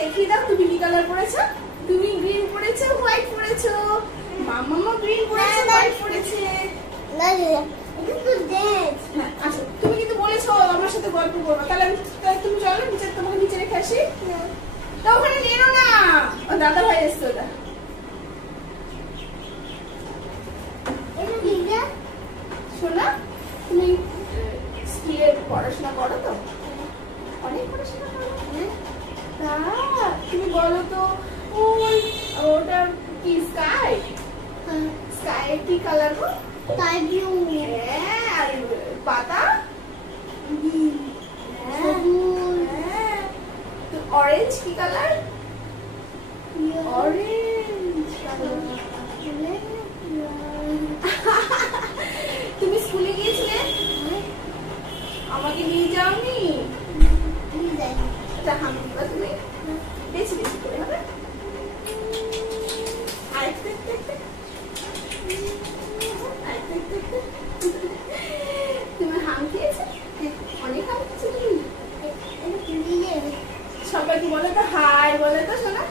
দেখিয়ে দাও তুমি কি কালার পরেছো। তুমি গ্রিন পরেছো, হোয়াইট পরেছো, মাম্মা গ্রিন পরেছে, হোয়াইট পরেছে। আসো, তুমি কিন্তু বলেছো আমার সাথে গল্প করবে, তাহলে তুমি চলো নিচে, তোমাকে নিচে রেখে আসি। তা ওখানে নিয়ে নাও না, দাদা ভাই এসছে ওটা। শোনা, তুমি স্কুলে পড়াশোনা করো তো? অনেক পড়াশোনা করো? তুমি বলো তো ওটা কি স্কাই? স্কাই কি কালার গো? Sky blue. হ্যাঁ, আর পাতা অরেঞ্জ কি কালার? অরেঞ্জ। তুমি স্কুলে গিয়েছিলে? আমাকে নিয়ে যাওনি? হাম দিবা তুমি? বেশি বেশি করে হবে। তুমি হাম খেয়েছো? অনেক হাম খেয়েছো তুমি? সবাইকে বলে তো হাই, বলে তো শোনা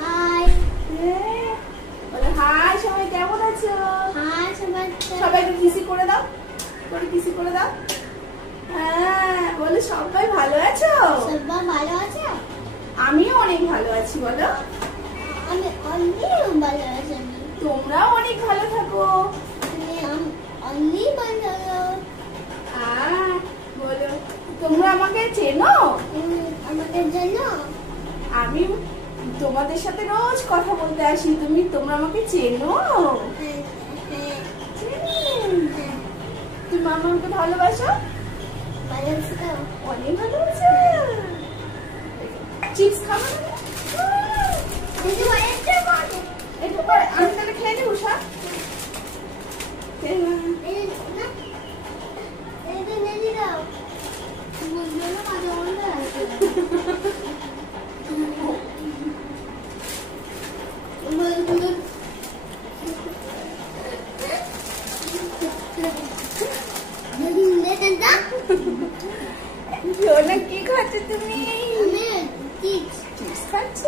হাই। বলে হাই সবাই, কেমন আছো? হাই সবাই, সবাইকে কিসি করে দাও, করে কিসি করে দাও। হ্যাঁ, বলে সবাই ভালো আছো? সবাই ভালো আছে, আমিও অনেক ভালো আছি। বলো আমি অনেক ভালো আছি। তোমরাও অনেক ভালো থাকো। অনেক ভালো। বলো তোমরা আমাকে চেনো? আমাকে চেনো? আমি তোমাদের সাথে রোজ কথা বলতে আসি, তোমরা আমাকে চেনো? তুমি আমাকে ভালোবাসো? অনেক ভালোবাসো। চিপস খাবো না? একটু পরে আমি তাহলে খেয়ে নেবো। কি খাচ্ছ তুমি? চিপস খাচ্ছ?